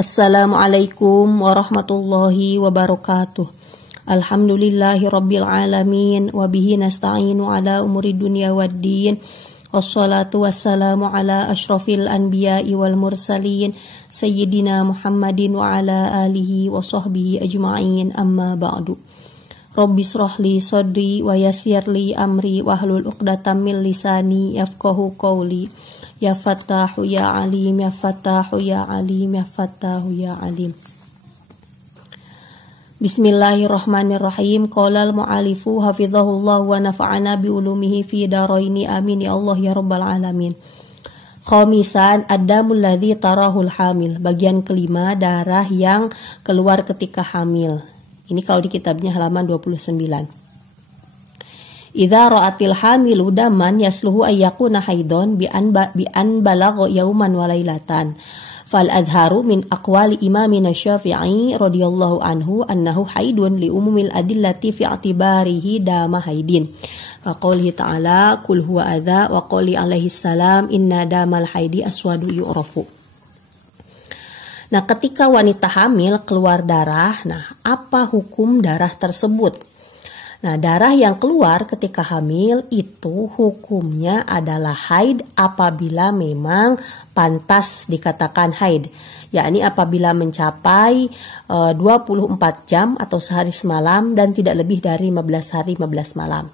Assalamualaikum warahmatullahi wabarakatuh. Alhamdulillahi rabbil alamin wa bihi nasta'inu ala umuri dunya waddin. Wassalatu wassalamu ala asyrafil anbiya'i wal mursalin sayyidina Muhammadin wa ala alihi wa sahbihi ajma'in, amma ba'du. Rabbi shrahli sadri wa yassirli amri wahlul 'uqdatam min lisani yafqahu qawli. Ya Fattahu ya Alim, ya Fattahu ya Alim, ya Fattahu ya Alim. Bismillahirrahmanirrahim. Qala al-mu'alifu hafizahullah wa nafa'ana biulumihi fi daraini amin ya Allah ya rabbal alamin. Khamisan ad-damul ladzi tarahul hamil. Bagian kelima, darah yang keluar ketika hamil. Ini kalau di kitabnya halaman 29. Idza ra'atil hamilu daman yasluhu ayyakuna haidon bi an balagha yauman wa lailatan. Fal adharu min aqwali imamina Syafi'i radhiyallahu anhu annahu haidun li umumil adillati fi i'tibarihi dama haidin. Wa qoulihi ta'ala qul huwa adza wa quli alaihi salam inna damal haidi aswadu yu'rafu. Nah, ketika wanita hamil keluar darah, nah apa hukum darah tersebut? Nah, darah yang keluar ketika hamil itu hukumnya adalah haid apabila memang pantas dikatakan haid, yakni apabila mencapai 24 jam atau sehari semalam dan tidak lebih dari 15 hari 15 malam.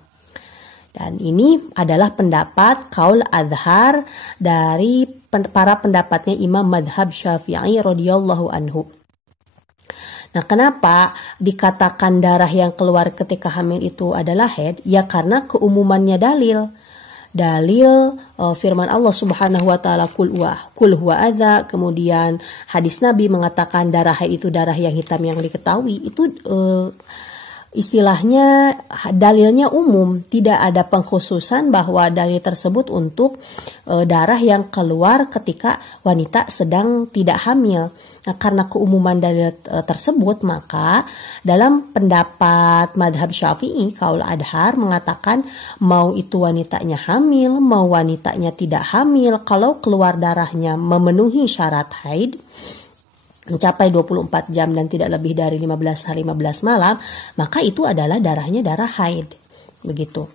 Dan ini adalah pendapat qaul azhar dari para pendapatnya Imam Madhab Syafi'i radhiyallahu anhu. Nah, kenapa dikatakan darah yang keluar ketika hamil itu adalah haid? Ya karena keumumannya dalil firman Allah Subhanahu wa taala kul huwa adza, kemudian hadis Nabi mengatakan darah haid itu darah yang hitam yang diketahui. Itu istilahnya dalilnya umum, tidak ada pengkhususan bahwa dalil tersebut untuk darah yang keluar ketika wanita sedang tidak hamil. Nah, karena keumuman dalil tersebut, maka dalam pendapat madhab Syafi'i qaul adhar mengatakan mau itu wanitanya hamil, mau wanitanya tidak hamil, kalau keluar darahnya memenuhi syarat haid, mencapai 24 jam dan tidak lebih dari 15 hari 15 malam, maka itu adalah darahnya darah haid. Begitu.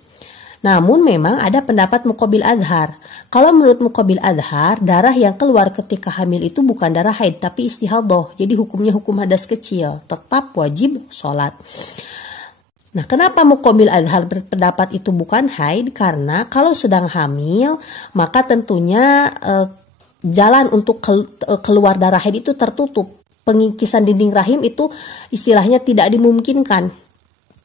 Namun memang ada pendapat muqabil adhar. Kalau menurut muqabil adhar, darah yang keluar ketika hamil itu bukan darah haid tapi istihadhah. Jadi hukumnya hukum hadas kecil, tetap wajib sholat. Nah, kenapa muqabil adhar berpendapat itu bukan haid? Karena kalau sedang hamil, maka tentunya jalan untuk keluar darah haid itu tertutup. Pengikisan dinding rahim itu istilahnya tidak dimungkinkan.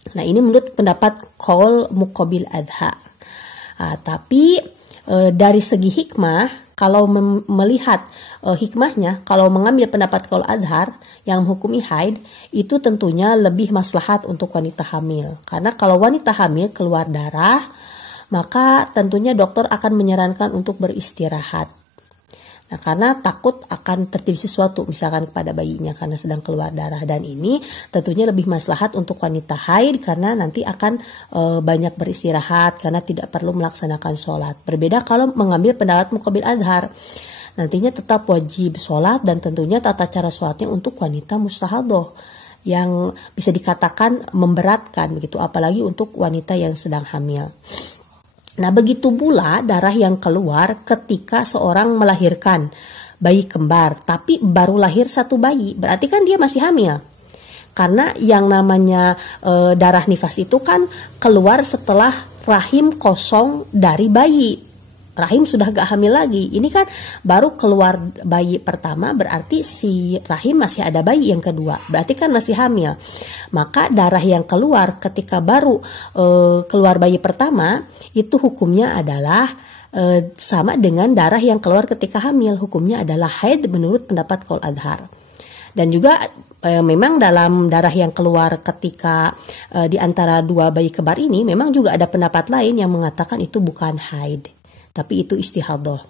Nah, ini menurut pendapat qaul muqabil adhar. Tapi dari segi hikmah, kalau melihat hikmahnya, kalau mengambil pendapat qaul adhar yang menghukumi haid, itu tentunya lebih maslahat untuk wanita hamil. Karena kalau wanita hamil keluar darah, maka tentunya dokter akan menyarankan untuk beristirahat. Nah, karena takut akan terjadi sesuatu misalkan kepada bayinya karena sedang keluar darah, dan ini tentunya lebih maslahat untuk wanita haid karena nanti akan banyak beristirahat karena tidak perlu melaksanakan sholat. Berbeda kalau mengambil pendapat muqabil adhar, nantinya tetap wajib sholat dan tentunya tata cara sholatnya untuk wanita mustahadhah yang bisa dikatakan memberatkan begitu, apalagi untuk wanita yang sedang hamil. Nah, begitu pula darah yang keluar ketika seorang melahirkan bayi kembar, tapi baru lahir satu bayi, berarti kan dia masih hamil. Karena yang namanya darah nifas itu kan keluar setelah rahim kosong dari bayi. Rahim sudah gak hamil lagi. Ini kan baru keluar bayi pertama, berarti si rahim masih ada bayi yang kedua. Berarti kan masih hamil. Maka darah yang keluar ketika baru keluar bayi pertama, itu hukumnya adalah sama dengan darah yang keluar ketika hamil. Hukumnya adalah haid menurut pendapat qaul adhar. Dan juga memang dalam darah yang keluar ketika di antara dua bayi kembar ini, memang juga ada pendapat lain yang mengatakan itu bukan haid, tapi itu istihadhah.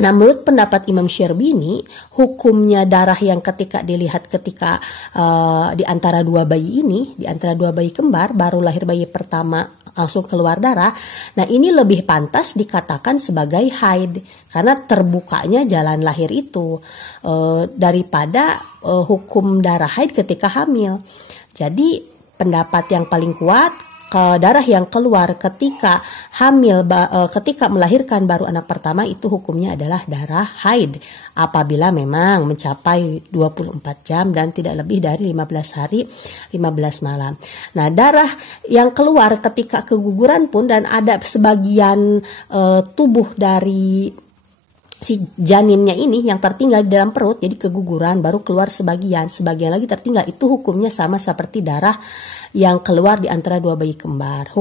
Nah, menurut pendapat Imam Syirbini, hukumnya darah yang ketika dilihat ketika di antara dua bayi ini, di antara dua bayi kembar, baru lahir bayi pertama langsung keluar darah. Nah, ini lebih pantas dikatakan sebagai haid karena terbukanya jalan lahir itu daripada hukum darah haid ketika hamil. Jadi pendapat yang paling kuat, darah yang keluar ketika hamil, ketika melahirkan baru anak pertama itu hukumnya adalah darah haid apabila memang mencapai 24 jam dan tidak lebih dari 15 hari 15 malam. Nah, darah yang keluar ketika keguguran pun dan ada sebagian tubuh dari si janinnya ini yang tertinggal di dalam perut, jadi keguguran baru keluar sebagian lagi tertinggal, itu hukumnya sama seperti darah yang keluar di antara dua bayi kembar.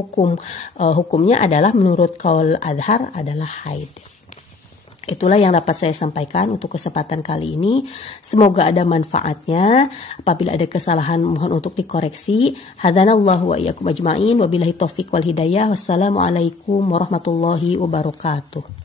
Hukumnya adalah menurut qaul adhar adalah haid. Itulah yang dapat saya sampaikan untuk kesempatan kali ini. Semoga ada manfaatnya. Apabila ada kesalahan mohon untuk dikoreksi. Hadanallahu wa iyyakum ajma'in. Wabillahi taufiq wal hidayah. Wassalamualaikum warahmatullahi wabarakatuh.